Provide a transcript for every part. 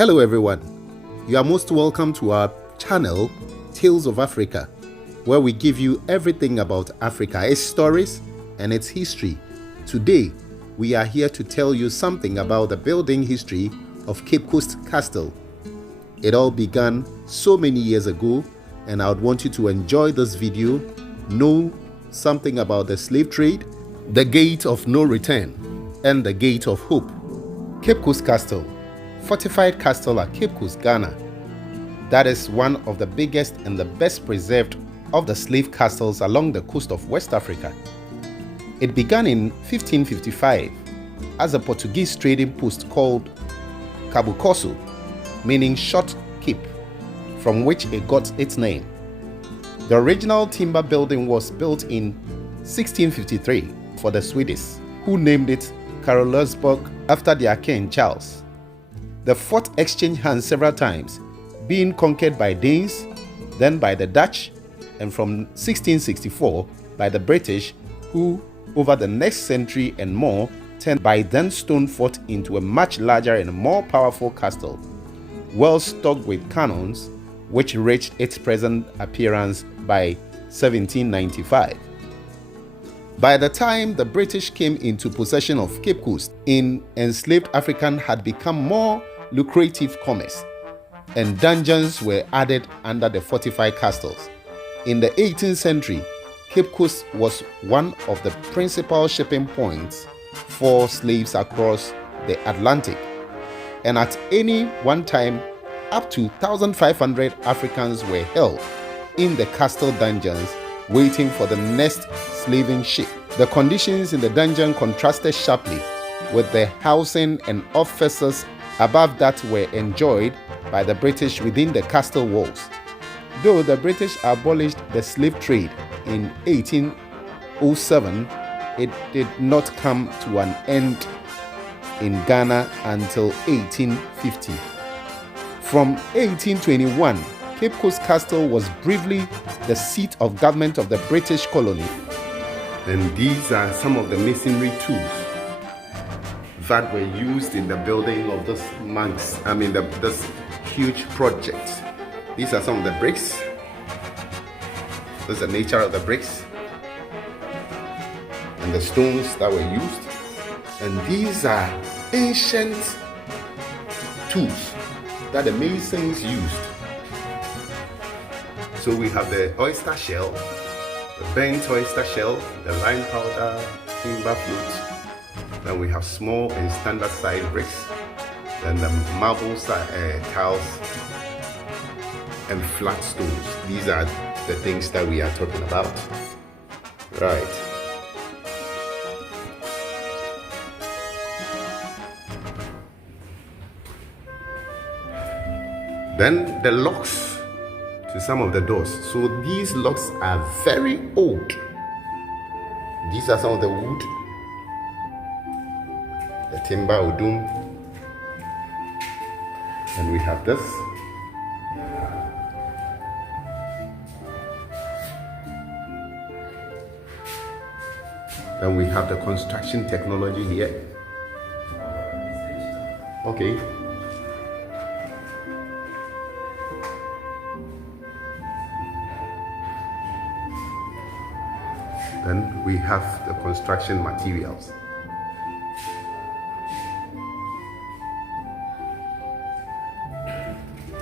Hello everyone, you are most welcome to our channel Tales of Africa, where we give you everything about Africa, its stories and its history. Today, we are here to tell you something about the building history of Cape Coast Castle. It all began so many years ago, and I would want you to enjoy this video, know something about the slave trade, the gate of no return, and the gate of hope. Cape Coast Castle, fortified castle at Cape Coast, Ghana. That is one of the biggest and the best preserved of the slave castles along the coast of West Africa. It began in 1555 as a Portuguese trading post called Cabo Corso, meaning short cape, from which it got its name. The original timber building was built in 1653 for the Swedes, who named it Karolsborg after their king Charles. The fort exchanged hands several times, being conquered by Danes, then by the Dutch, and from 1664 by the British, who over the next century and more turned by then stone fort into a much larger and more powerful castle, well stocked with cannons, which reached its present appearance by 1795. By the time the British came into possession of Cape Coast, enslaved African had become more lucrative commerce, and dungeons were added under the fortified castles. In the 18th century, Cape Coast was one of the principal shipping points for slaves across the Atlantic, and at any one time, up to 1,500 Africans were held in the castle dungeons waiting for the next slaving ship. The conditions in the dungeon contrasted sharply with the housing and offices above that were enjoyed by the British within the castle walls. Though the British abolished the slave trade in 1807, it did not come to an end in Ghana until 1850. From 1821, Cape Coast Castle was briefly the seat of government of the British colony. And these are some of the masonry tools that were used in the building of this this huge project. These are some of the bricks. This is the nature of the bricks and the stones that were used. And these are ancient tools that the masons used. So we have the oyster shell, the burnt oyster shell, the lime powder, timber flutes. Then we have small and standard size bricks, then the marble tiles and flat stones. These are the things that we are talking about. Right. Then the locks to some of the doors. So these locks are very old. These are some of the wood, the timber odum, and we have this. Then we have the construction technology here. Okay. Then we have the construction materials.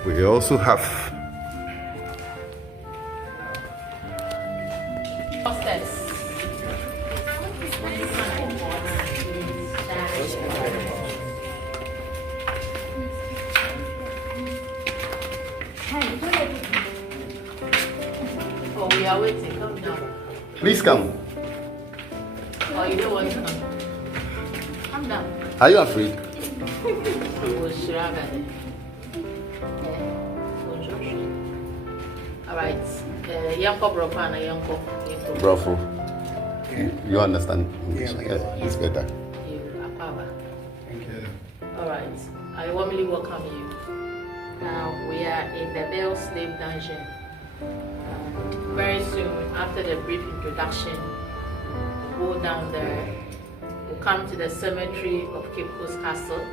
We also have we are waiting. Come down. Please come. Oh, you don't want to come? Come down. Are you afraid? Alright. Yanko Brofana, Yanko. Brofo. You understand English? Yeah, it's better. Thank you. Alright. I warmly welcome you. Now we are in the Bell Slave Dungeon. Very soon, after the brief introduction, we'll go down there. We'll come to the cemetery of Cape Coast Castle.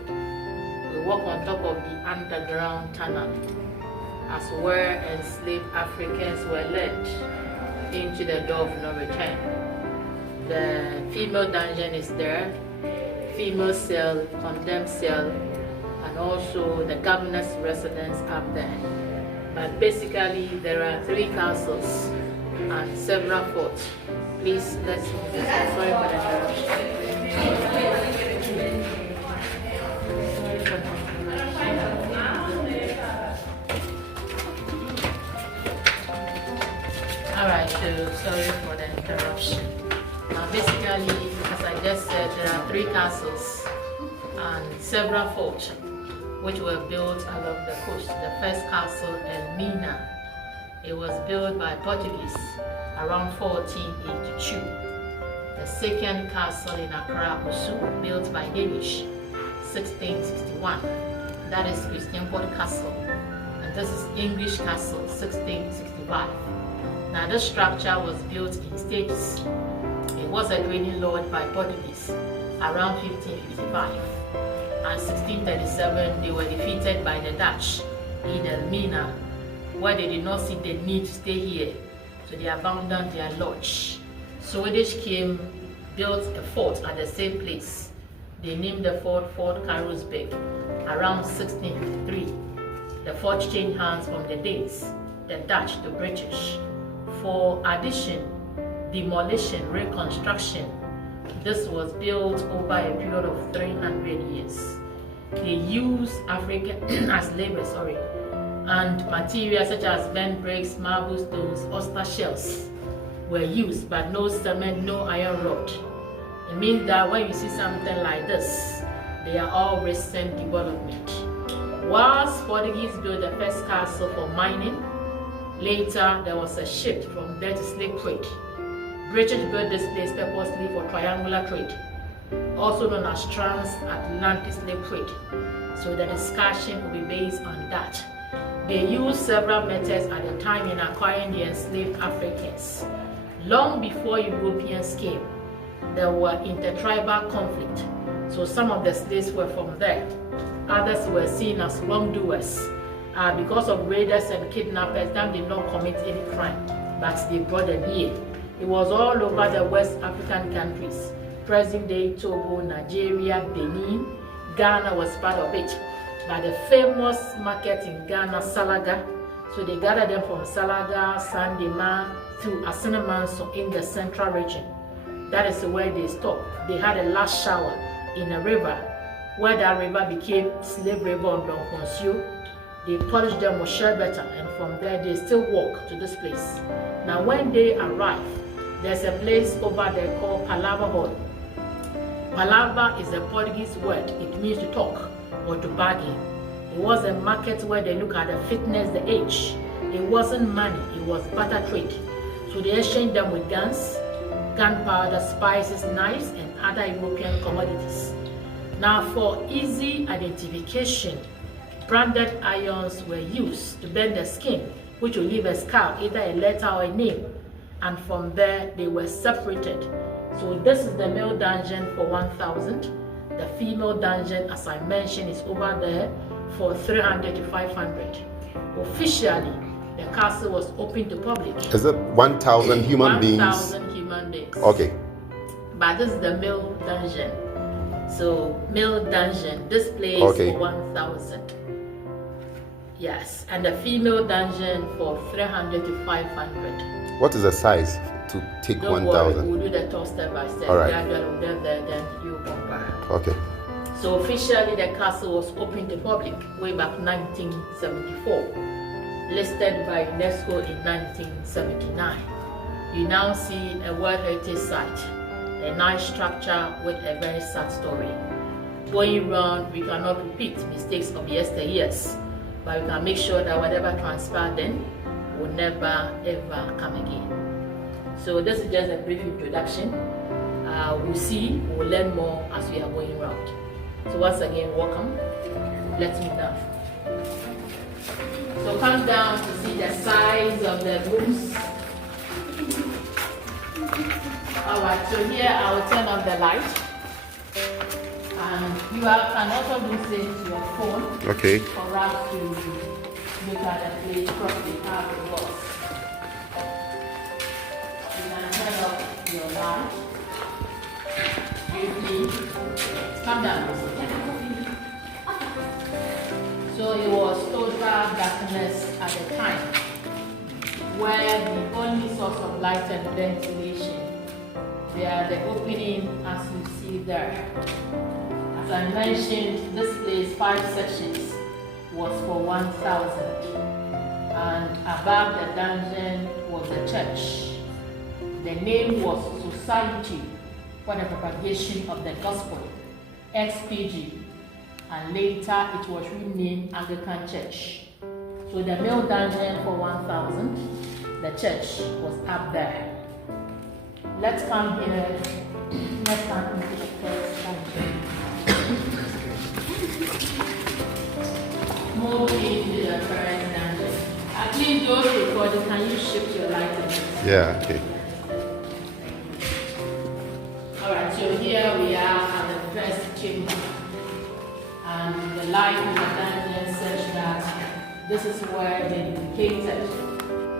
We walk on top of the underground tunnel as where enslaved Africans were led into the door of no return. The female dungeon is there, female cell, condemned cell, and also the governor's residence up there. But basically, there are 3 castles and several forts. Please, let's move this. Sorry for the interruption. Alright, so sorry for the interruption. Now basically, as I just said, there are 3 castles and several forts which were built along the coast. The first castle, El Mina, it was built by Portuguese around 1482. The second castle in Accra, Osu, built by Danish, 1661. That is Christian Port Castle. And this is English Castle, 1665. Now this structure was built in stages. It was a reigning lord by Portuguese around 1555. And 1637 they were defeated by the Dutch in Elmina, where they did not see the need to stay here, so they abandoned their lodge. Swedish came, built a fort at the same place. They named the fort Fort Karlsberg around 1653. The fort changed hands from the Danes, the Dutch, the British. For addition, demolition, reconstruction, this was built over a period of 300 years. They used African as labor, and materials such as bent bricks, marble stones, oyster shells were used, but no cement, no iron rod. It means that when you see something like this, they are all recent development. Whilst Portuguese built the first castle for mining, later there was a shift from there to slave trade. British built this place purposely for triangular trade, also known as transatlantic slave trade. So the discussion will be based on that. They used several methods at the time in acquiring the enslaved Africans. Long before Europeans came, there were intertribal conflict. So some of the slaves were from there. Others were seen as wrongdoers. Because of raiders and kidnappers that did not commit any crime, but they brought them here. It was all over the West African countries, present-day Togo, Nigeria, Benin. Ghana was part of it. But the famous market in Ghana, Salaga, so they gathered them from Salaga, Sandema, to Asinamanso in the central region. That is where they stopped. They had a last shower in a river, where that river became Slave River on Don Consio. They polished them with sherbeta, and from there they still walk to this place. Now when they arrive, there's a place over there called Palava Hall. Palava is a Portuguese word. It means to talk or to bargain. It was a market where they look at the fitness, the age. It wasn't money, it was barter trade. So they exchanged them with guns, gunpowder, spices, knives, and other European commodities. Now for easy identification, branded irons were used to bend the skin, which will leave a scar, either a letter or a name. And from there, they were separated. So this is the male dungeon for 1,000. The female dungeon, as I mentioned, is over there for 300 to 500. Officially, the castle was open to public. Is it 1,000 human beings? 1,000 human beings. Okay. But this is the male dungeon. So male dungeon, this place for 1,000. Yes, and the female dungeon for 300 to 500. What is the size to take 1,000? We'll do the talk step by step. All right. Gradually, then you compare. Okay. So officially, the castle was open to public way back 1974, listed by UNESCO in 1979. You now see a World Heritage Site, a nice structure with a very sad story. Going round, we cannot repeat mistakes of yesteryears, but we can make sure that whatever transpired then will never ever come again. So this is just a brief introduction. We'll learn more as we are going round. So once again, welcome. Let's move down. So come down to see the size of the rooms. Alright, so here I will turn on the light. And you can also do same to your phone. Okay. For us to look at the place properly how it was. You can turn off your light. Briefly. Come down. So it was total darkness at the time, where the only source of light and ventilation were the opening as you see there. As I mentioned, this place, 5 sections, was for 1,000, and above the dungeon was the church. The name was Society for the Propagation of the Gospel, XPG, and later it was renamed Anglican Church. So the male dungeon for 1,000, the church was up there. Let's come here, let's come into the first dungeon. Move into the first dungeon. At least those recording, can you shift your light in? Yeah, okay. Alright, so here we are at the first chamber. And the light in the dungeon says that this is where they dedicated,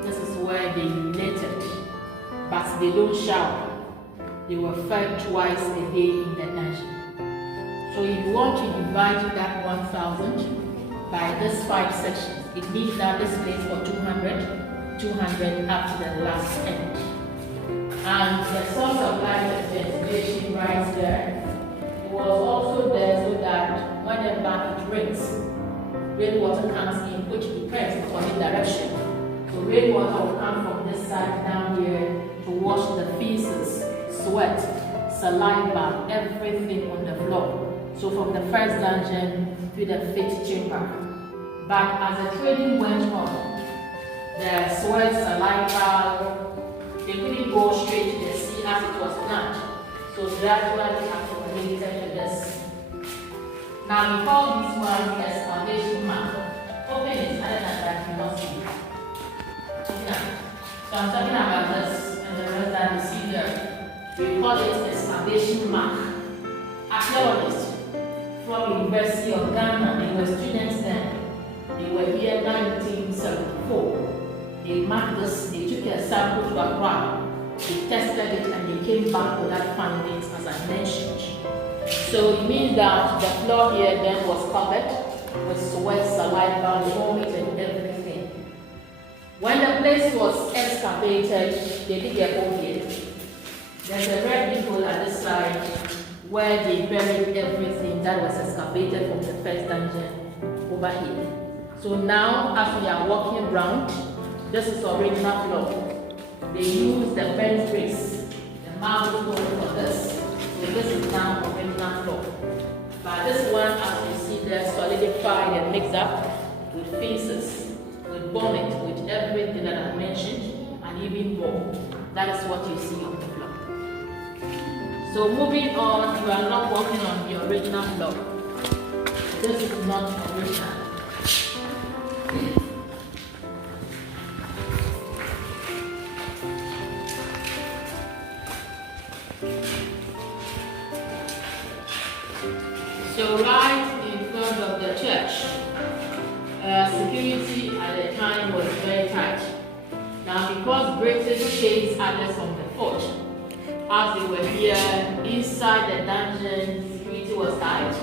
this is where they urinated, but they don't shower. They were fed twice a day in the dungeon. So if you want to divide that 1,000 by this 5 sections, it means that this place for 200, 200 up to the last end. And the source of light and ventilation right there, it was also there so that whenever it rains, rainwater comes in, which depends on the direction. So rainwater will come from this side down here to wash the feces, sweat, saliva, everything on the floor. So from the first dungeon to the 5th chamber. But as the trading went on, the sweat, saliva, they couldn't go straight to the sea as it was planned. So gradually accumulated to this. Now we call this one the excavation mark. Open it, other than that you not see. Yeah. So I'm talking about this and the rest that you see there. We call it excavation mark. Archaeologists from University of Ghana, they were students then. They were here in 1974. They marked this, they took a sample to Accra, they tested it and they came back with that findings as I mentioned. So it means that the floor here then was covered with sweat, saliva, vomit and everything. When the place was excavated, they did a hole here. There's a red big hole at this side where they buried everything that was excavated from the first dungeon over here. So now as we are walking around, this is original floor. They use the bent bricks, the marble stone for this. So this is now original floor. But this one, as you see there, solidified and mixed up with feces, with vomit, with everything that I mentioned, and even more. That is what you see on the floor. So moving on, you are not walking on the original floor. This is not original. So right in front of the church, security at the time was very tight. Now because British came others from the fort, as they were here, inside the dungeon, security was tight.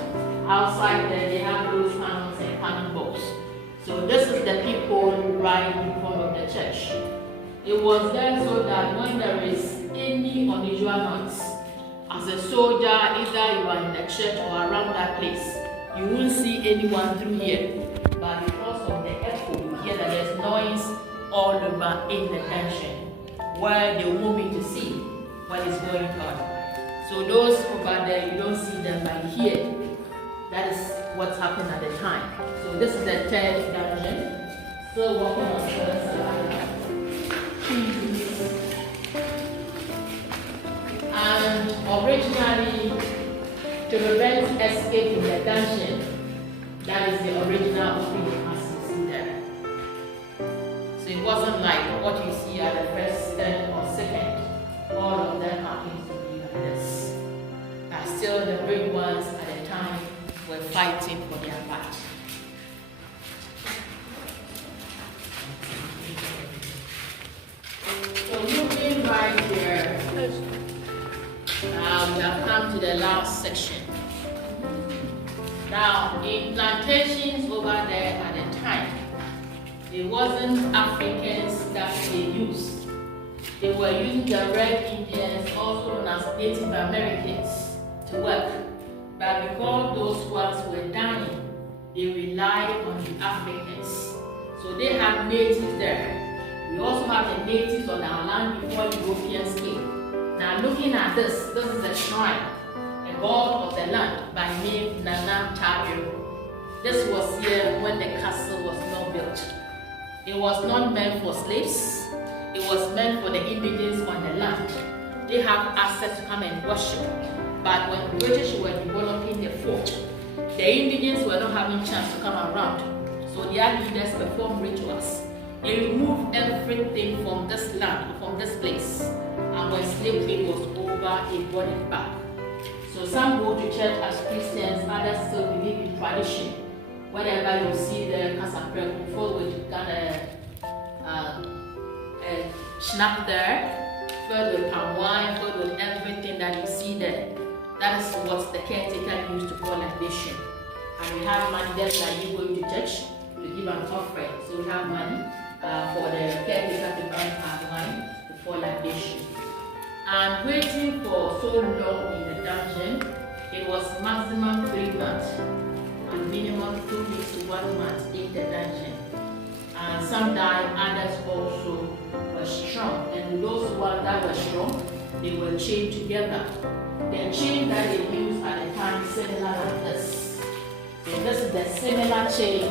Outside there, they have those cannons and cannonballs. So this is the people right in front of the church. It was there so that when there is any unusual noise, as a soldier, either you are in the church or around that place, you won't see anyone through here. But because of the echo, you hear that there's noise all over in the dungeon, where they want me to see what is going on. So those over there, you don't see them by here. That is what's happened at the time. So this is the 3rd dungeon. Still walking on the other side. And originally, to prevent escape in the dungeon, that is the original opening as you see there. So it wasn't like what you see at the first, 10th or 2nd. All of them happen to be like this. But still the big ones at the time right here, we have come to the last section. Now, in plantations over there at the time, it wasn't Africans that they used. They were using the Red Indians, also known as Native Americans, to work. But because those ones were dying, they relied on the Africans. So they had natives there. We also have the natives on our land before Europeans came. Now looking at this is a shrine, a god of the land by name Nana Tabiru. This was here when the castle was not built. It was not meant for slaves. It was meant for the indigents on the land. They have access to come and worship. But when the British were developing the fort, the indigents were not having chance to come around. So their leaders performed rituals. They removed everything from this land, from this place. And when slave trade was over, they brought it back. So some go to church as Christians, others still believe in tradition. Whenever you see the Casapre, before we got a schnapp there, filled with palm wine, filled with everything that you see there. That is what the caretaker used to call libation. And we have money there like you going to church to give an offering. So we have money for the caretaker to burn our wine before libation. And waiting for so long in the dungeon, it was maximum 3 months and minimum 2 weeks to 1 month in the dungeon. And some died, others also were strong. And those ones that were strong, they were chained together. The chain that they used at the time is similar like this. So this is the similar chain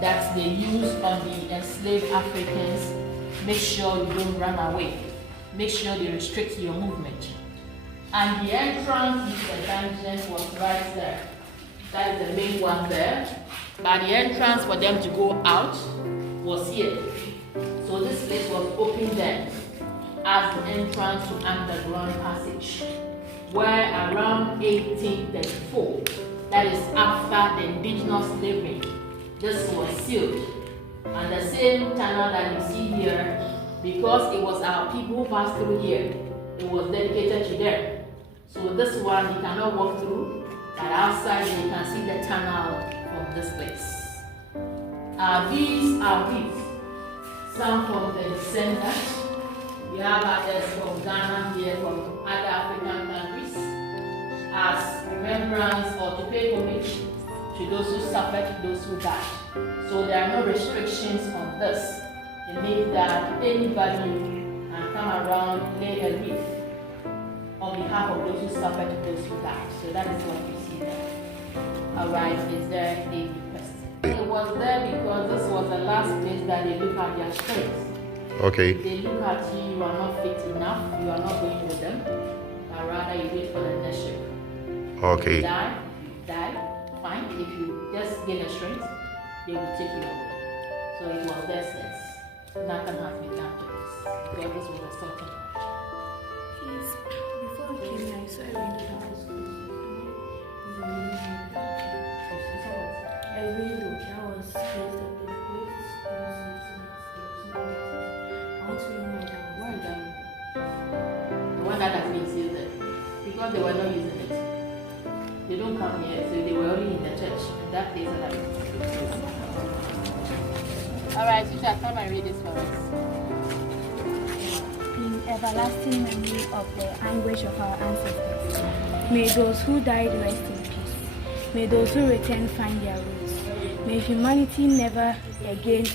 that they used on the enslaved Africans. Make sure you don't run away. Make sure they restrict your movement. And the entrance into the dungeon was right there. That is the main one there. But the entrance for them to go out was here. So this place was open then as the entrance to underground passage, where around 1834, that is after the indigenous slavery, this was sealed. And the same tunnel that you see here, because it was our people who passed through here, it was dedicated to them. So this one you cannot walk through, but outside you can see the tunnel from this place. These are some from the descendants. We have others from Ghana here, from other African countries, as remembrance or to pay homage to those who suffered, those who died. So there are no restrictions on this. It means that anybody can come around, lay a leaf on behalf of those who suffered, those who died. So that is what you see there. Alright, is there any question? It was there because this was the last place that they look at their strength. Okay. If they look at you, you are not fit enough, you are not going with them, but rather you wait for the next ship. Okay. If you die, fine. If you just gain a strength, they will take you away. So it was their sense. Nothing has been done to this. Because this was a certain. Please, before we came here, I saw a window that was a window that was closed up with weights. I want to know why that was. Why that? The one that has been sealed there. Because they were not using it. They don't come here, so they were already in the church. And that place that Alright, you shall come and read this for us. In everlasting memory of the anguish of our ancestors, may those who died rest in peace. May those who return find their roots. May humanity never again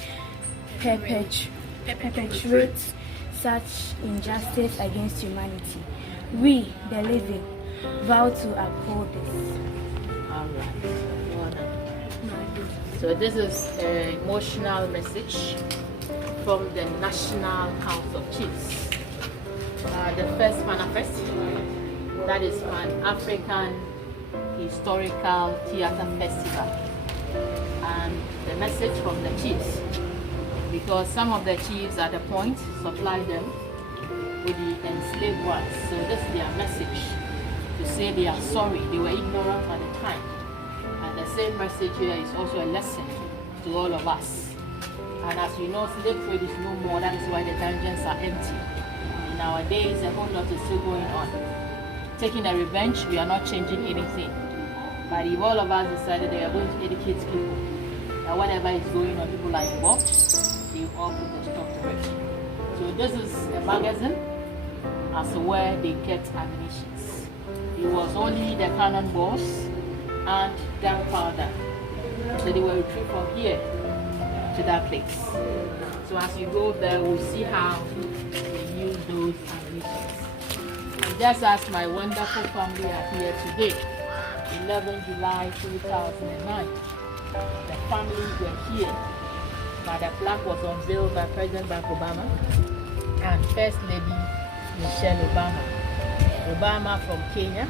perpetuate such injustice against humanity. We, the living, vow to uphold this. Alright. So this is an emotional message from the National Council of Chiefs. The first manifest, that is an African Historical Theatre Festival. And the message from the chiefs, because some of the chiefs at the point supply them with the enslaved ones. So this is their message, to say they are sorry, they were ignorant at the time. And the same message here is also a lesson to all of us. And as you know, slave trade is no more. That is why the dungeons are empty. And nowadays, a whole lot is still going on. Taking a revenge, we are not changing anything. But if all of us decided they are going to educate people, that whatever is going on, people are involved, they all put a stop to it. So this is a magazine as to where they kept ammunitions. It was only the cannonballs and gunpowder. So they were retrieved from here to that place. So as you go there, we'll see how they use those ammunitions. And just as my wonderful family are here today, 11 July 2009, the families were here. Now the plaque was unveiled by President Barack Obama and First Lady Michelle Obama. Obama from Kenya,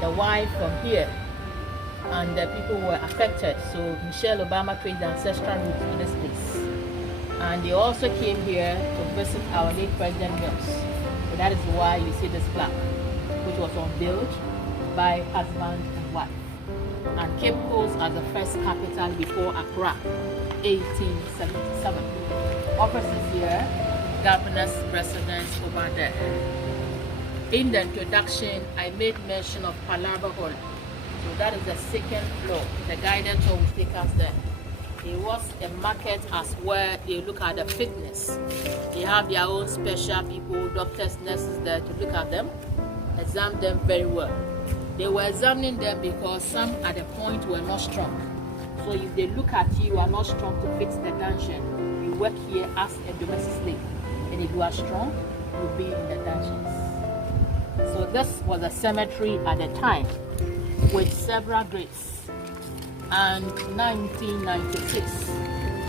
the wife from here, and the people were affected. So Michelle Obama created the Ancestral route to this place. And they also came here to visit our late President Mills. So that is why you see this plaque, which was unveiled by husband and wife. And Cape Coast as the first capital before Accra, 1877. Offices here, governors, residence over there. In the introduction, I made mention of Palava Hall. So that is the second floor. The guided tour will take us there. It was a market as where they look at the fitness. They have their own special people, doctors, nurses there to look at them, examine them very well. They were examining them because some at the point were not strong. So if they look at you, you are not strong to fit the dungeon. You work here as a domestic slave. And if you are strong, you'll be in the dungeons. So this was a cemetery at the time with several graves. And 1996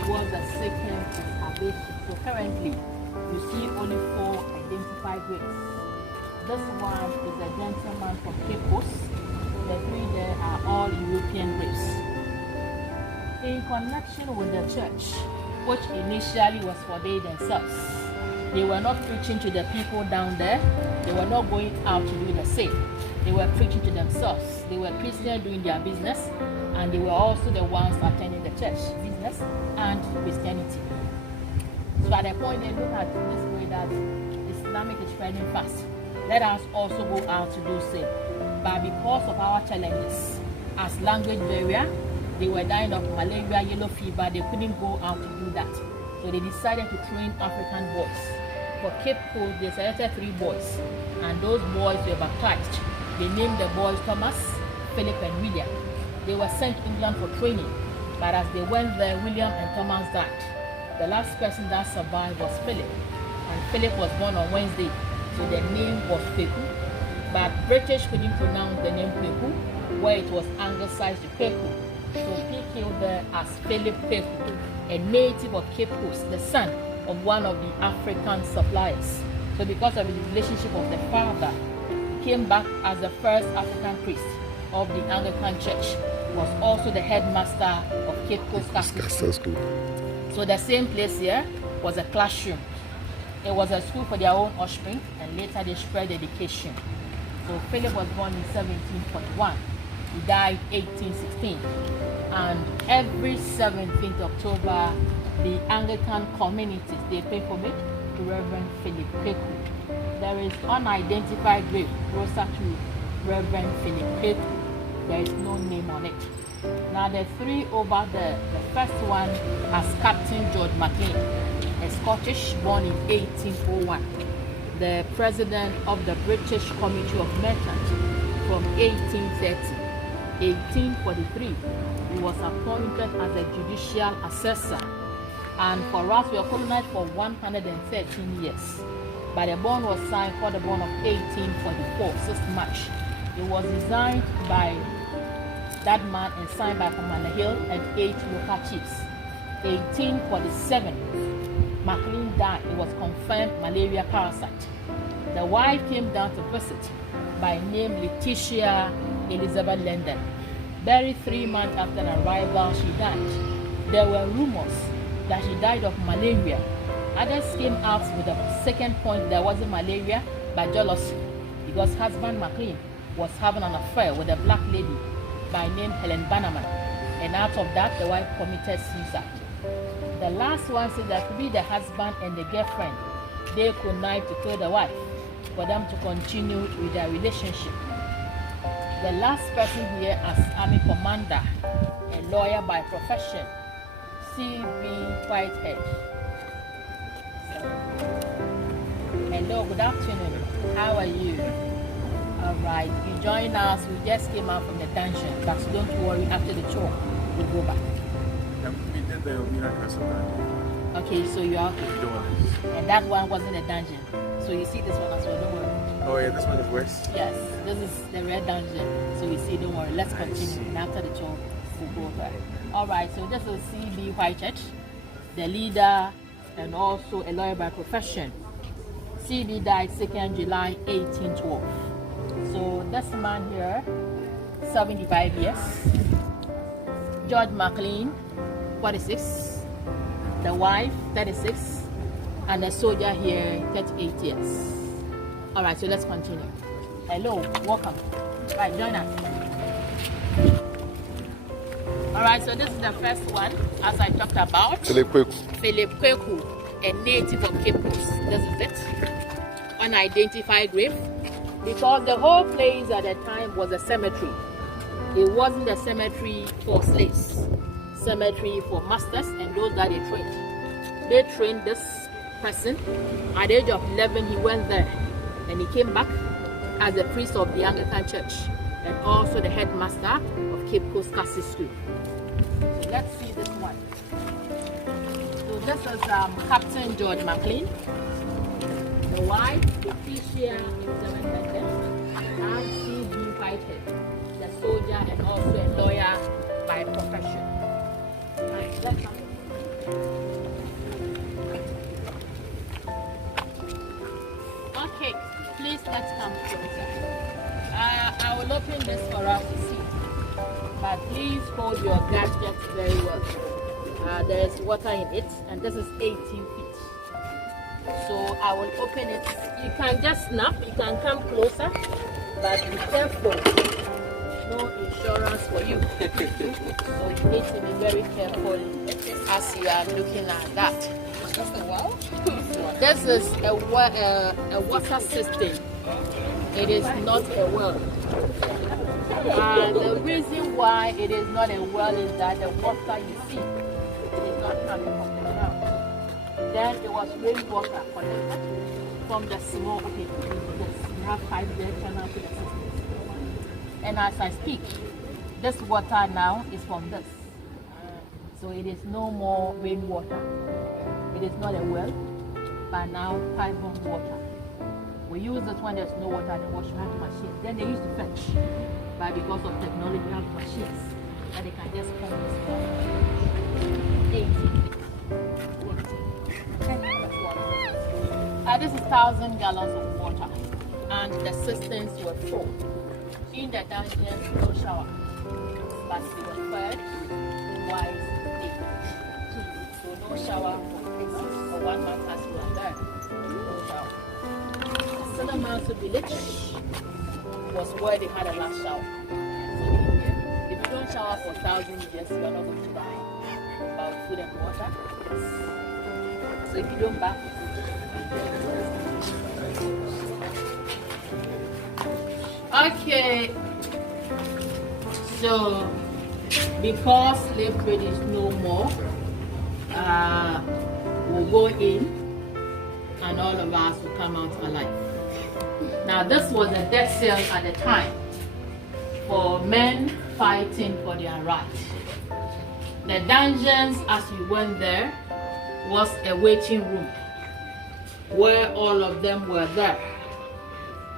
was the second excavation. So currently, you see only 4 identified graves. This one is a gentleman from Cape Coast. The 3 there are all European graves. In connection with the church, which initially was for they themselves, they were not preaching to the people down there. They were not going out to do the same. They were preaching to themselves. They were Christians doing their business, and they were also the ones attending the church business and Christianity. So at a point they look at this way that Islamic is spreading fast. Let us also go out to do same. But because of our challenges as language barrier, they were dying of malaria, yellow fever. They couldn't go out to do that. So they decided to train African boys. For Cape Coast, they selected 3 boys, and those boys were baptized. They named the boys Thomas, Philip, and William. They were sent to England for training, but as they went there, William and Thomas died. The last person that survived was Philip, and Philip was born on Wednesday, so the name was Peku. But British couldn't pronounce the name Peku, where it was anglicized to Peku. So he killed there as Philip Peku, a native of Cape Coast, the son of one of the African suppliers. So because of his relationship of the father, he came back as the first African priest of the Anglican Church, was also the headmaster of Cape Coast Catholic School. So the same place here was a classroom. It was a school for their own offspring, and later they spread education. So Philip was born in 1741. He died 1816. And every 17th October, the Anglican communities, they pay homage to Reverend Philip Peku. There is unidentified grave closer to Reverend Philip Peku. There is no name on it. Now the 3 over there, the first one as Captain George McLean, a Scottish born in 1801, the president of the British Committee of Merchants from 1830. 1843, he was appointed as a judicial assessor, and for us we were colonized for 113 years. But the bond was signed for the bond of 1844, 6th March. It was designed by that man and signed by Commander Hill and 8 local chiefs. 1847, McLean died. It was confirmed malaria parasite. The wife came down to visit by name Letitia Elizabeth London. Buried 3 months after arrival, she died. There were rumors that she died of malaria. Others came out with a second point there wasn't malaria but jealousy, because husband McLean was having an affair with a black lady by name Helen Bannerman, and out of that the wife committed suicide. The last one said that could be the husband and the girlfriend they connive to kill the wife for them to continue with their relationship. The last person here as army commander, a lawyer by profession, C.B. Whitehead. Hello, good afternoon. How are you? All right, you join us. We just came out from the dungeon, but don't worry, after the tour, we'll go back. We did the miracles of that. Okay, so you are okay. And that one wasn't a dungeon. So you see this one as well, don't worry. Oh yeah, this one is worse. Yes, this is the red dungeon. So you see, don't worry, let's continue. And after the tour, we'll go back. All right, so this is C.B. Whitehead, the leader and also a lawyer by profession. C.B. died 2nd July 1812. So this man here, 75 years. George McLean, 46. The wife, 36. And the soldier here, 38 years. All right, so let's continue. Hello, welcome. Right, join us. All right, so this is the first one, as I talked about. Philip Kweku, a native of Cape Coast. This is it. Unidentified grave. Because the whole place at the time was a cemetery. It wasn't a cemetery for slaves. Cemetery for masters and those that they trained. They trained this person. At the age of 11, he went there. And he came back as a priest of the Anglican Church and also the headmaster of Cape Coast Castle School. So let's see this one. So this is Captain George McLean. The wife, Letitia, and C.B. Whitehead, the soldier and also a lawyer by profession. Right, let's come. Okay, please let's come closer. I will open this for us to see, but please hold your gadgets very well. There is water in it, and this is 18 feet. So I will open it. You can just snap, you can come closer, but be careful. No insurance for you. So you need to be very careful as you are looking at that. That's the well? This is a water system. It is not a well. The reason why it is not a well is that the water you see, it is not coming from the ground. Then it was rainwater collected from the small, okay, we have 5 there, channel to the system. And as I speak, this water now is from this. So it is no more rainwater. It is not a well, but now pipe-borne water. We use it when there's no water in the wash machine. Then they used to fetch. But because of technology, we have machines that they can just pump this water. 80. This is 1,000 gallons of water. And the systems were full. In the dungeons, no shower. But they were fed twice a day. So no shower for places for 1 month as we were there. No shower. The Mountain village was where they had a last shower. So if you don't shower for 1,000 years, you are not going to die about food and water. So if you don't bath, okay. So because slave trade is no more, we'll go in and all of us will come out alive. Now this was a death cell at the time for men fighting for their rights. The dungeons as we went there was a waiting room where all of them were there.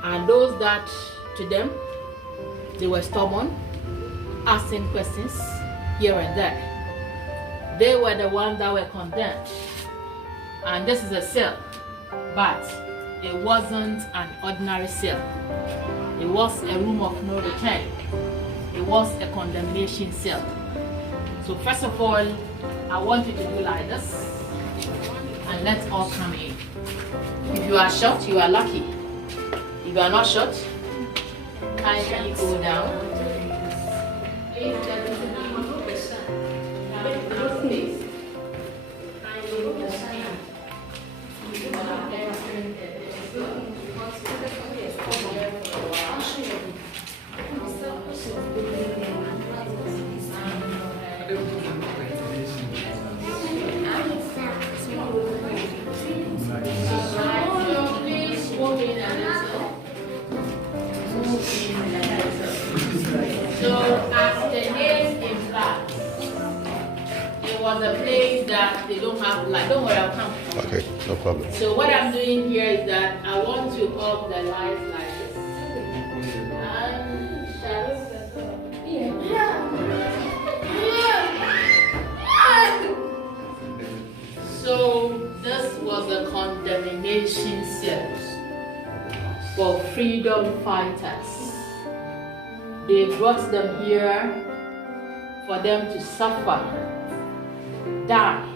And those that to them, they were stubborn, asking questions here and there. They were the ones that were condemned. And this is a cell, but it wasn't an ordinary cell. It was a room of no return. It was a condemnation cell. So first of all, I want you to do like this, and let's all come in. If you are shot, you are lucky. If you are not shot, kindly go down. If there is a space, kindly go down. they don't have light. Don't worry, I'll come. Okay, no problem. So what I'm doing here is that I want to off the lights like this. And shadows. So this was a condemnation cell for freedom fighters. They brought them here for them to suffer, die,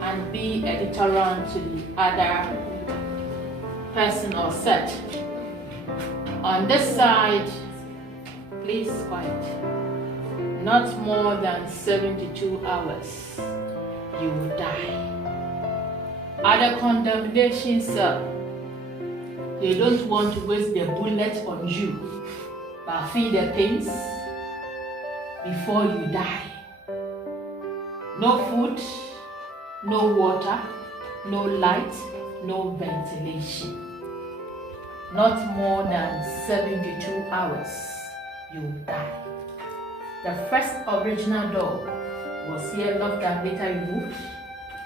and be a deterrent to the other person or set. On this side, please quiet, not more than 72 hours, you will die. At the condemnation cell, they don't want to waste their bullet on you, but feel the pains before you die. No food, no water, no light, no ventilation. Not more than 72 hours, you will die. The first original door was here, locked and later removed.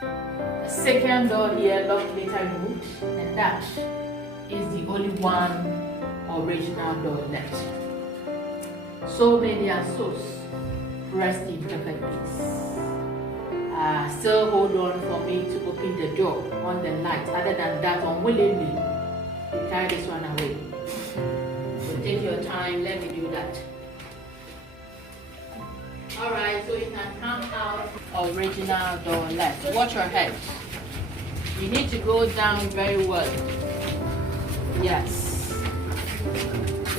The second door here, locked, later removed. And that is the only one original door left. So may their souls rest in perfect peace. Still hold on for me to open the door on the light. Other than that, unwillingly, you carry this one away. So take your time, let me do that. Alright, so you can come out original door left. Watch your head. You need to go down very well. Yes.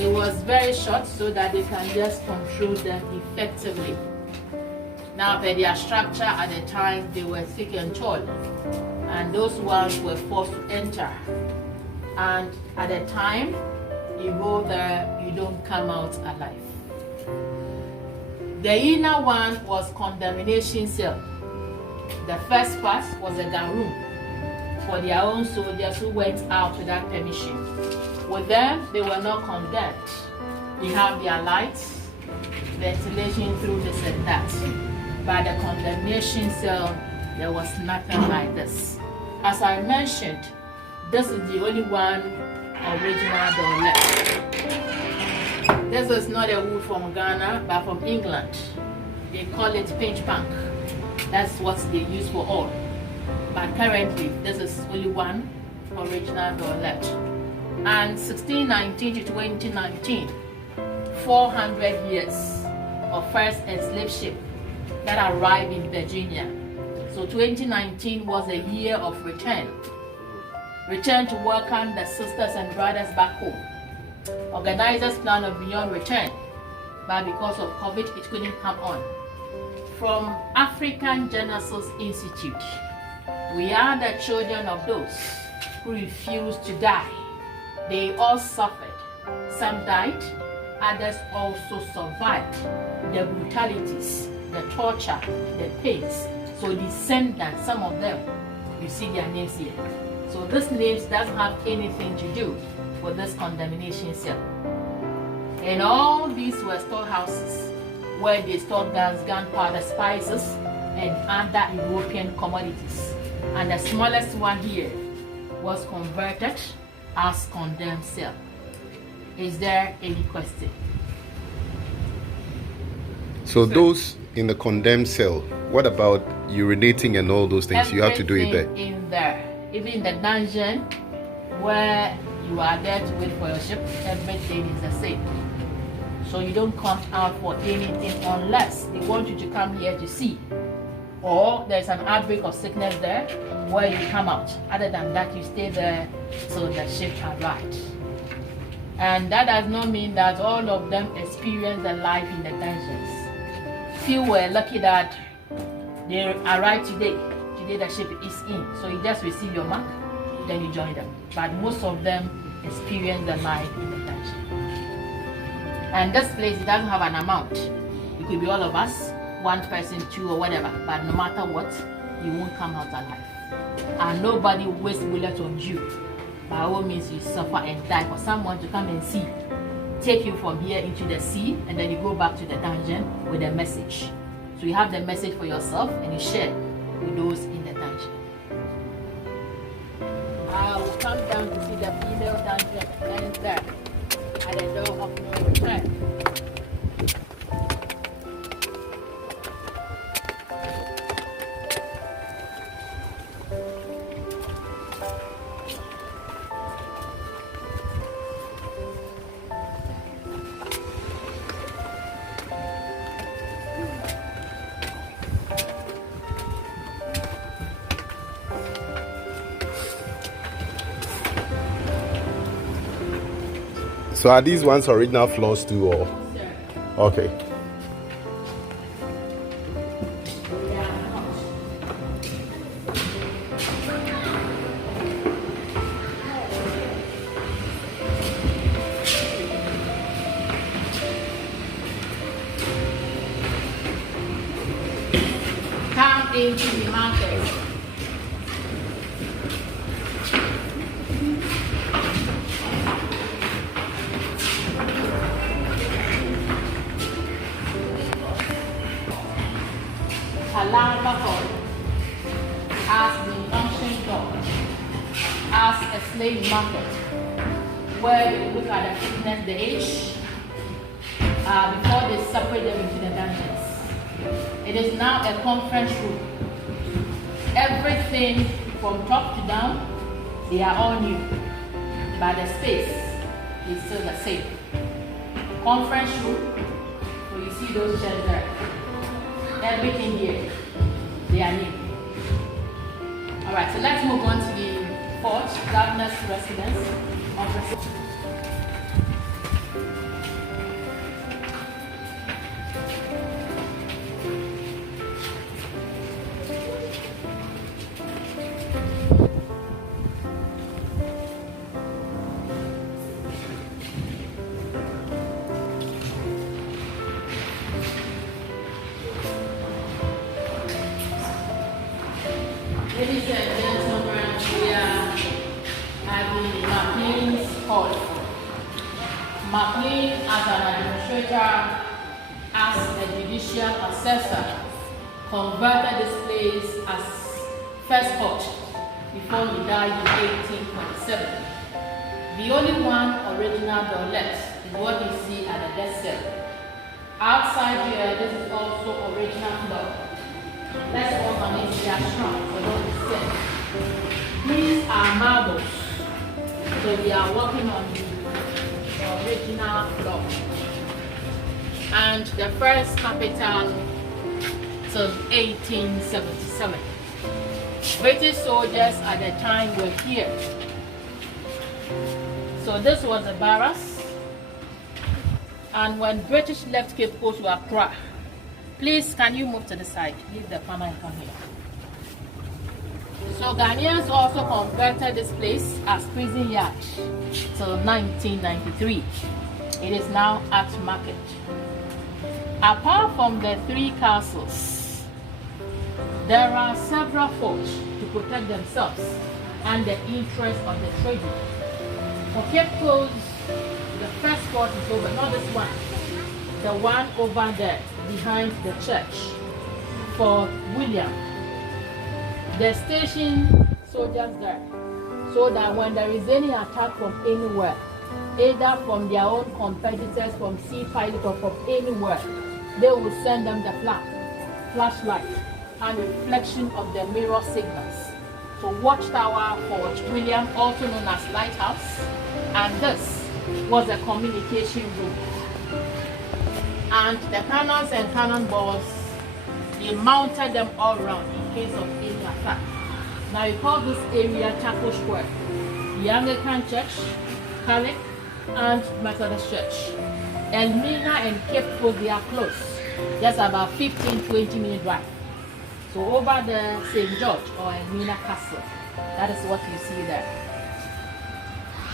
It was very short so that they can just control them effectively. Now, by their structure at the time, they were thick and tall, and those ones were forced to enter. And at the time, you go there, you don't come out alive. The inner one was condemnation cell. The first part was a gun room for their own soldiers who went out without permission. With them, they were not condemned. They have their lights, ventilation through this and that. By the condemnation cell, there was nothing like this. As I mentioned, this is the only one original door left. This is not a wood from Ghana, but from England. They call it pinch punk. That's what they use for all. But currently, this is only one original door left. And 1619 to 2019, 400 years of first enslaved ship that arrived in Virginia. So 2019 was a year of return. Return to welcome the sisters and brothers back home. Organizers plan on beyond return, but because of COVID, it couldn't come on. From African Genesis Institute, we are the children of those who refused to die. They all suffered. Some died, others also survived the brutalities, the torture, the pains. So descendants, some of them, you see their names here. So these names doesn't have anything to do with this condemnation cell. And all these were storehouses where they stored guns, gunpowder, spices, and other European commodities. And the smallest one here was converted as condemned cell. Is there any question? So those in the condemned cell, what about urinating and all those things? You have to do it there. In there, even in the dungeon where you are there to wait for your ship, everything is the same. So you don't come out for anything unless they want you to come here to see, or there's an outbreak of sickness there where you come out. Other than that, you stay there till the ship arrives. And that does not mean that all of them experience the life in the dungeons. Few were lucky that they arrived today. Today the ship is in, so you just receive your mark, then you join them. But most of them experience the life in the dungeon. And this place, it doesn't have an amount. It could be all of us, one person, two, or whatever. But no matter what, you won't come out alive. And nobody wastes bullets on you. By all means, you suffer and die for someone to come and see, take you from here into the sea, and then you go back to the dungeon with a message. So you have the message for yourself and you share with those in the dungeon. I will come down to see the female dungeon and there at the door of no return. So are these ones original floors too, or? Okay. Come into the market. Alamba Hall as the ancient door, as a slave market, where you look at the fitness, the age, before they separate them into the dungeons. It is now a conference room. Everything from top to down, they are all new, but the space is still the same. Conference room, where you see those chairs there. Everything here, they are new. All right, so let's move on to the fourth governor's residence of the Ladies and gentlemen, we are at the McLean's Hall. McLean, as an administrator, as a judicial assessor, converted this place as first court before he died in 1827. The only one original door left is what you see at the death cell. Outside here, this is also original floor. Let's work on it. They are strong, so don't be scared. These are marbles, so we are working on the original floor. And the first capital till 1877. British soldiers at the time were here. So this was the barracks. And when British left Cape Coast to Accra, please, can you move to the side? Leave the camera and come here. So Ghanaians also converted this place as prison yard till 1993. It is now at market. Apart from the three castles, there are several forts to protect themselves and the interest of the trading. For Cape Coast, the first fort is over, not this one. The one over there, behind the church, for William. They station soldiers there so that when there is any attack from anywhere, either from their own competitors, from sea pilot or from anywhere, they will send them the flashlight and reflection of the mirror signals. So watchtower Fort William, also known as lighthouse, and this was a communication room. And the cannons and cannonballs, they mounted them all around in case of any attack. Now we call this area Chapel Square. The Anglican Church, Catholic, and Methodist Church. Elmina and Cape Coast, they are close. Just about 15-20 minute drive. So over the St. George or Elmina Castle, that is what you see there.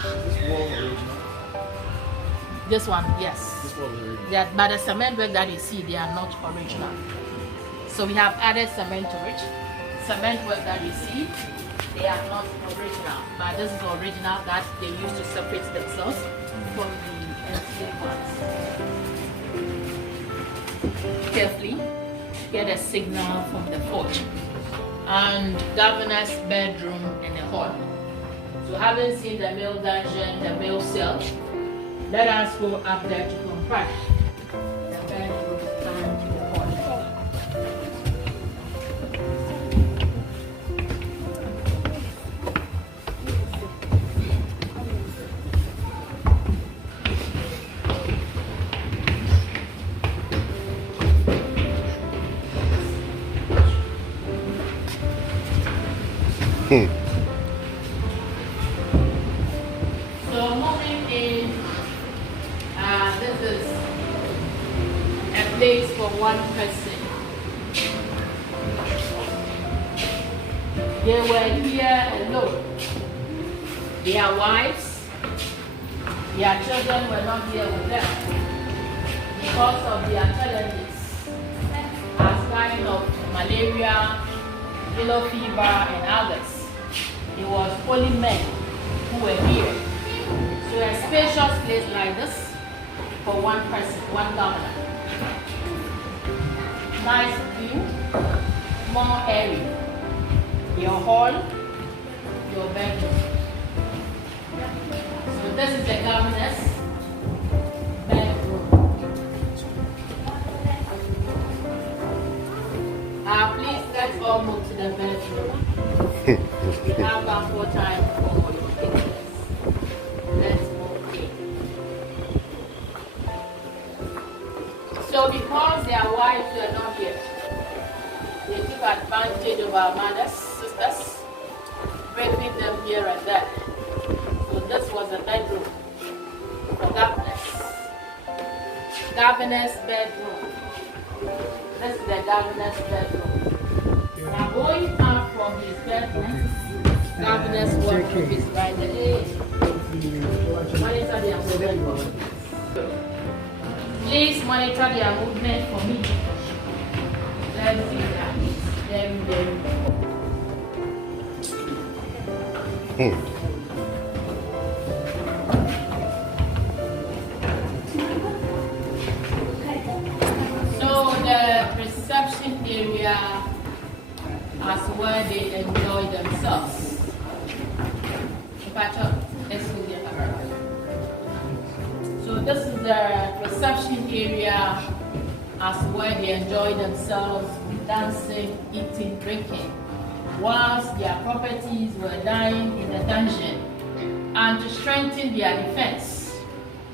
This wall original? This one, yes. This wall is original? Yeah, but the cement work that you see, they are not original. So we have added cement to it. Cement work that you see, they are not original. But this is the original that they used to separate themselves from the enslaved ones. Carefully, get a signal from the fort. and governor's bedroom and a hall. So having seen the male dungeon, the male cell, let us go up there to compare the bedroom and the hall. So moving in, this is a place for one person. They were here alone. Their wives, their children were not here with them because of their challenges as kind of malaria, yellow fever, and others. It was only men who were here. So a spacious place like this for one person, one governor. Nice view, more airy. Your hall, your bedroom. So this is the governor's bedroom. Please let's all move to the bedroom. We have ample time for your pictures. Let's move in. So because their wives were not here, they took advantage of our mothers, sisters, bringing them here and there. So this was a bedroom for governors. Governor's bedroom. This is the governor's bedroom. Now going out from his bedroom, governor's wardrobe is right there. Monitor their movement. Please monitor their movement for me. Let's see that. So the reception area as where they enjoy themselves. So this is the reception area as where they enjoy themselves, dancing, eating, drinking, whilst their properties were dying in the dungeon. And to strengthen their defense,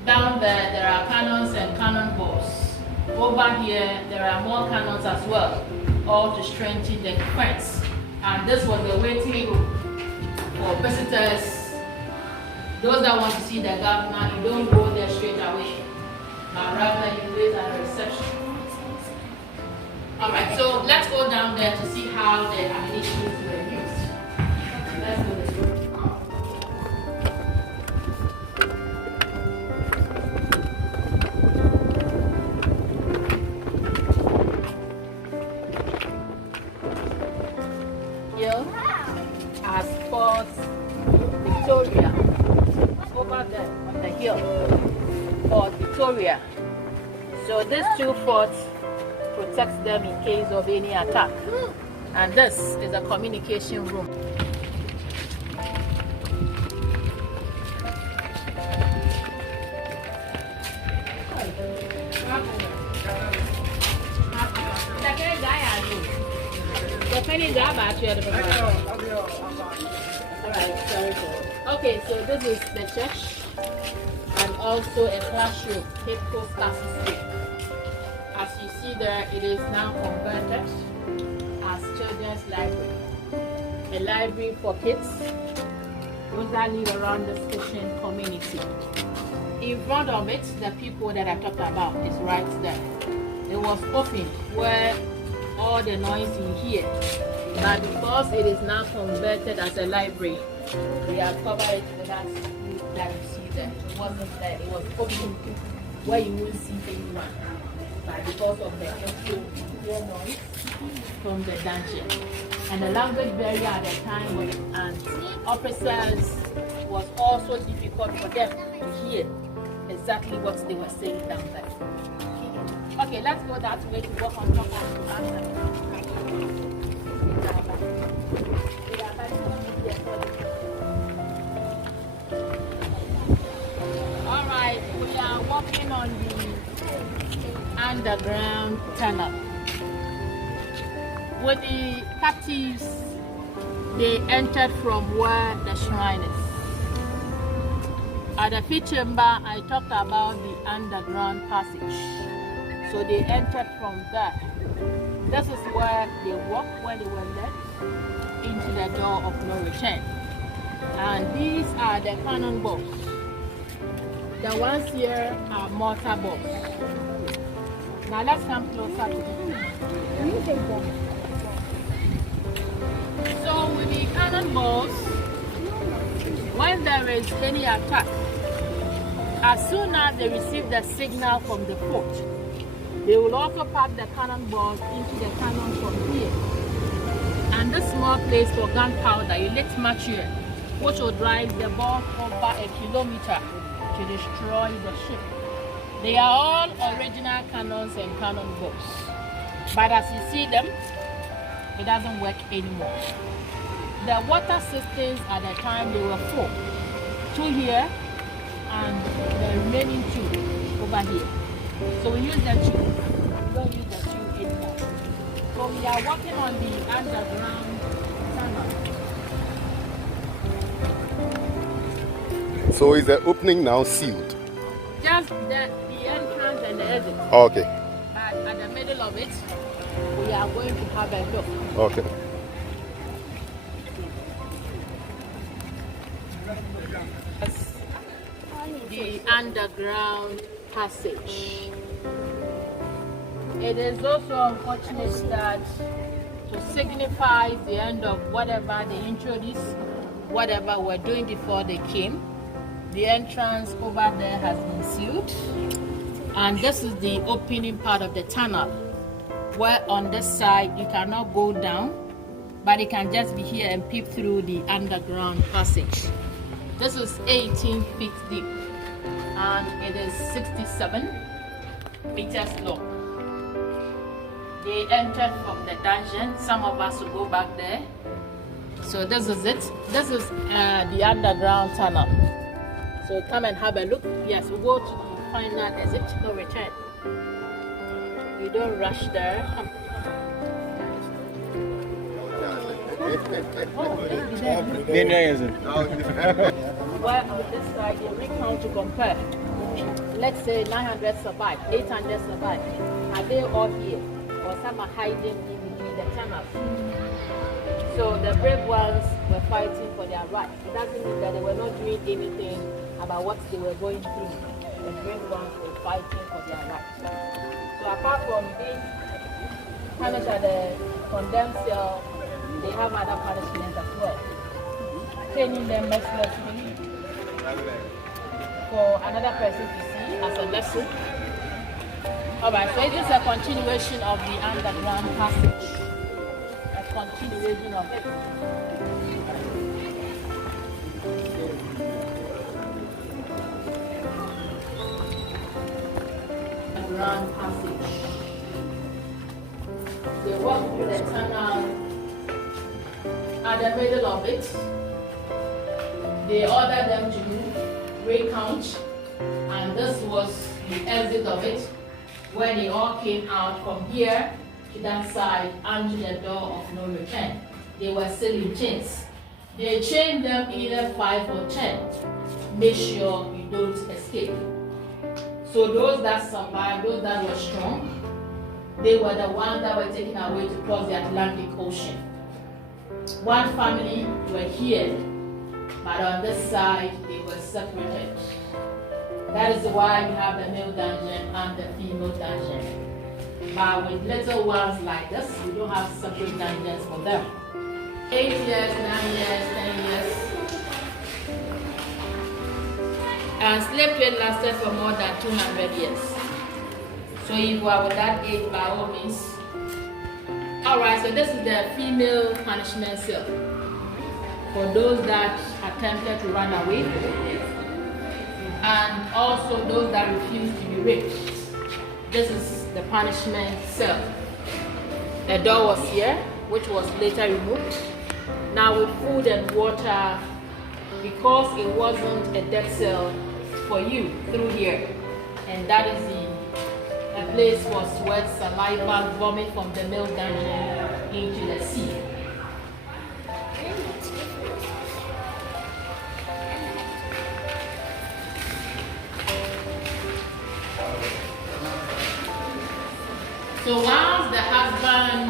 down there are cannons and cannonballs. Over here there are more cannons as well, all to strengthen the defense. And this was the waiting room for visitors. Those that want to see the governor, you don't go there straight away, but rather you wait at the reception. Alright, so let's go down there to see how the ammunitions were used. Let's go this way. Here, as Fort Victoria, over there on the hill, Fort Victoria. So these two forts protects them in case of any attack. And this is a communication room. Okay, so this is the church and also a classroom, typical classes room. As you see there, it is now converted as children's library. A library for kids, those that live around the station community. In front of it, the people that I talked about is right there. It was open where all the noise you hear, but because it is now converted as a library, we have covered it with that you see there. It wasn't there, it was open where you won't see anyone. But because of the echo noise from the dungeon. And the language barrier at the time and officers was also difficult for them to hear exactly what they were saying down there. Okay, let's go that way to walk on top of the All right, we are walking on the underground tunnel. With the captives, they entered from where the shrine is. At the fifth chamber, I talked about the underground passage. So they entered from there. This is where they walked, where they were led into the door of no return. And these are the cannonballs. The ones here are mortar balls. Now let's come closer to them. So with the cannonballs, when there is any attack, as soon as they receive the signal from the fort, they will also pack the cannonballs into the cannon from here. And this small place for gunpowder, you let mature, which will drive the ball over a kilometer to destroy the ship. They are all original cannons and cannonballs. But as you see them, it doesn't work anymore. The water systems at the time, they were 4. 2 here and the remaining 2 over here. So we use the 2. We don't use the 2 anymore. So we are working on the underground tunnel. So is the opening now sealed? Just the entrance and the exit. Okay. But at the middle of it, we are going to have a look. Okay. The underground passage. It is also unfortunate that to signify the end of whatever they introduced, whatever we're doing before they came, the entrance over there has been sealed. And this is the opening part of the tunnel, where on this side you cannot go down, but it can just be here and peep through the underground passage. This is 18 feet deep and it is 67 meters long. They entered from the dungeon. Some of us will go back there. So this is it. This is the underground tunnel. So come and have a look. Yes, we go to the final exit, no return. You don't rush there. Come. Where on this side they recount to compare. Let's say 900 survived, 800 survived. Are they all here? Or some are hiding in between the tunnels? So the brave ones were fighting for their rights. It doesn't mean that they were not doing anything about what they were going through. The brave ones were fighting for their rights. So apart from being punished at the condemned cell, they have other punishments as well. Caning them mercilessly for another person to see as a lesson. Alright, so it is a continuation of the underground passage. A continuation of it. Underground passage. They walk through the tunnel. At the middle of it, they ordered them to recount, and this was the exit of it, where they all came out from here to that side and to the door of no return. They were still in chains. They chained them either 5 or 10. Make sure you don't escape. So those that survived, those that were strong, they were the ones that were taken away to cross the Atlantic Ocean. One family were here, but on this side they were separated. That is why we have the male dungeon and the female dungeon. But with little ones like this, we don't have separate dungeons for them. 8 years, 9 years, 10 years. And slave trade lasted for more than 200 years. So if you are with that age, by all means. Alright, so this is the female punishment cell. For those that attempted to run away, and also those that refused to be raped. This is the punishment cell. The door was here, which was later removed. Now with food and water, because it wasn't a dead cell for you through here, and that is a place for sweat, saliva, vomit from the milk dungeon into the sea. So whilst the husband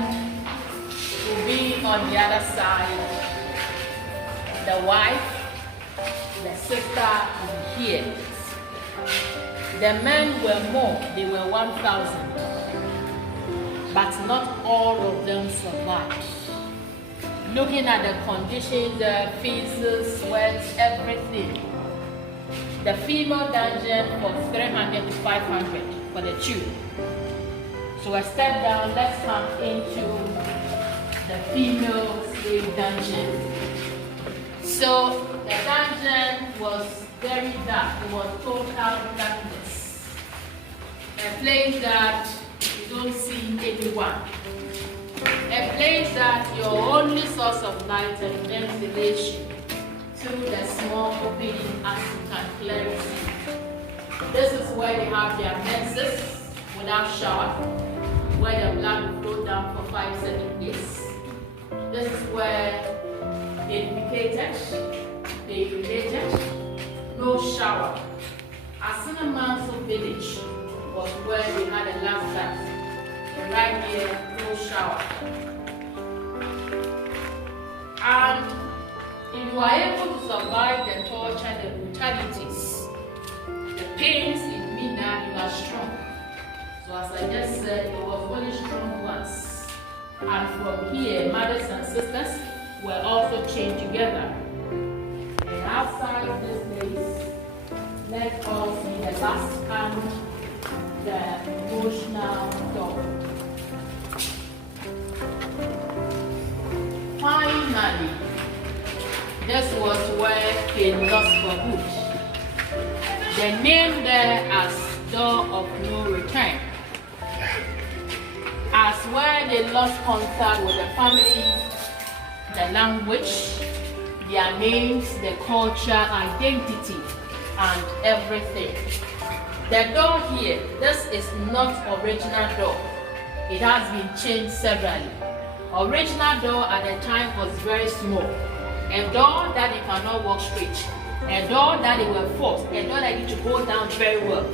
will be on the other side, the wife, the sister will be here. The men were more, they were 1,000, but not all of them survived. Looking at the conditions, the feces, sweat, everything, the female dungeon was 300 to 500 for the two. So a step down, let's come into the female slave dungeon. So the dungeon was very dark, it was total darkness. A place that you don't see anyone. A place that your only source of light and ventilation through the small opening as you can clearly see. This is where they have their menses without shower, where the blood will flow down for 5-7 days. This is where they defecated, they urinated, no shower. Asinamanso village was where they had a last bath. And right here, no shower. And if you are able to survive the torture, the brutalities, the pains in Mina, you are strong. So as I just said, it was only strong ones. And from here, mothers and sisters were also chained together. And outside this place, let us see the last and the emotional door. Finally, this was where they lost for good. They named there as Door of No Return. As where they lost contact with the family, the language, their names, the culture, identity, and everything. The door here, this is not original door. It has been changed severally. Original door at the time was very small. A door that they cannot walk straight. A door that they were forced. A door that need to go down very well.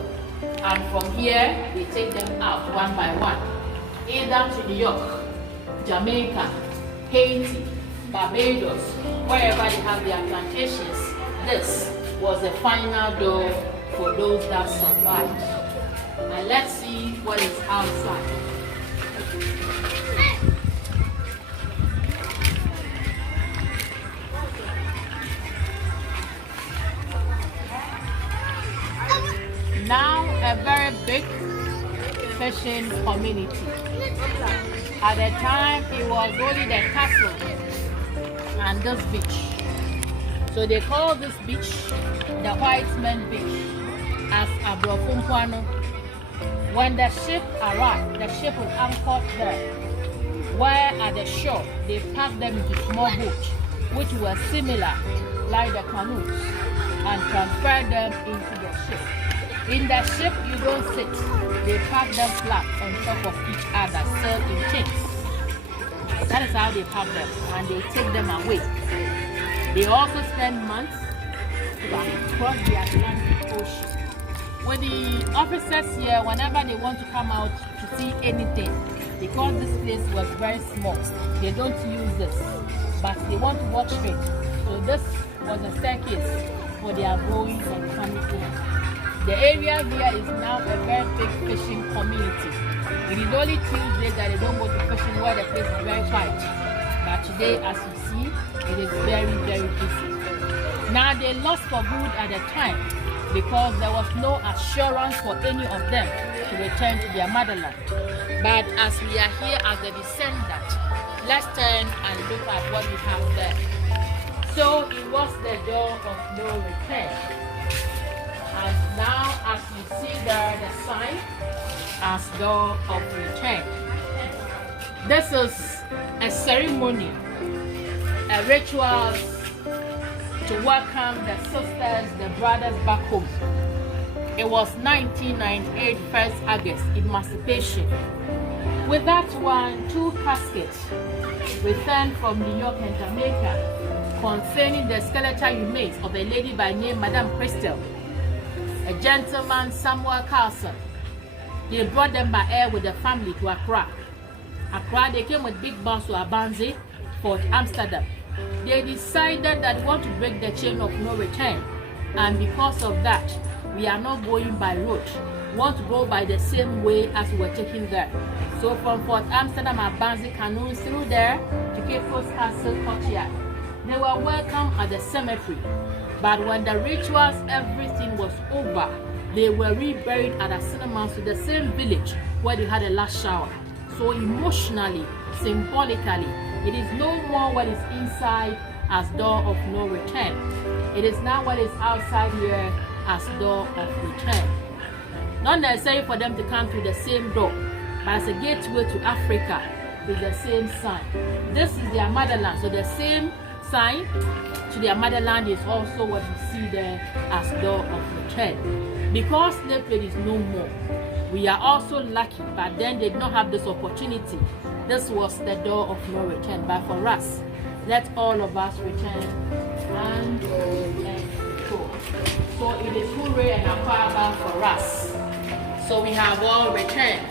And from here, they take them out one by one. Either to New York, Jamaica, Haiti, Barbados, wherever they have their plantations. This was the final door for those that survived. And let's see what is outside. Now a very big fishing community. At the time it was only the castle and this beach. So they call this beach the White Man Beach as Abrofunkwano. When the ship arrived, the ship would anchor there, where at the shore they packed them into small boats which were similar like the canoes and transferred them into the ship. In the ship, you don't sit. They pack them flat on top of each other, still in chains. That is how they pack them, and they take them away. They also spend months to cross the Atlantic Ocean. With the officers here, whenever they want to come out to see anything, because this place was very small, they don't use this, but they want to walk straight. So this was a staircase for their going and coming in. The area here is now a very big fishing community. It is only Tuesday that they don't go to fishing where the place is very quiet. But today, as you see, it is very, very busy. Now they lost for good at the time because there was no assurance for any of them to return to their motherland. But as we are here as the descendant, let's turn and look at what we have there. So it was the door of no return. And now, as you see there, the sign as door of return. This is a ceremony rituals to welcome the sisters, the brothers back home. It was 1998, 1st August, Emancipation. With that one, 2 caskets returned from New York and Jamaica containing the skeletal remains of a lady by name Madame Crystal, a gentleman Samuel Carlson. They brought them by air with the family to Accra. Accra, they came with big bus to Abanzi, Fort Amsterdam. They decided that we want to break the chain of no return, and because of that, we are not going by road. We want to go by the same way as we were taking there. So from Fort Amsterdam, Abanzi canoes through there to Cape Coast Castle courtyard. They were welcome at the cemetery, but when the rituals, everything was over, they were reburied at a cinema to the same village where they had a last shower. So emotionally, symbolically, it is no more what is inside as door of no return. It is now what is outside here as door of return. Not necessary for them to come through the same door, but as a gateway to Africa with the same sign. This is their motherland, so the same sign to their motherland is also what you see there as door of return. Because slave trade is no more, we are also lucky, but then they did not have this opportunity. This was the door of no return. But for us, let all of us return and go. So it is hooray and akwa for us. So we have all returned.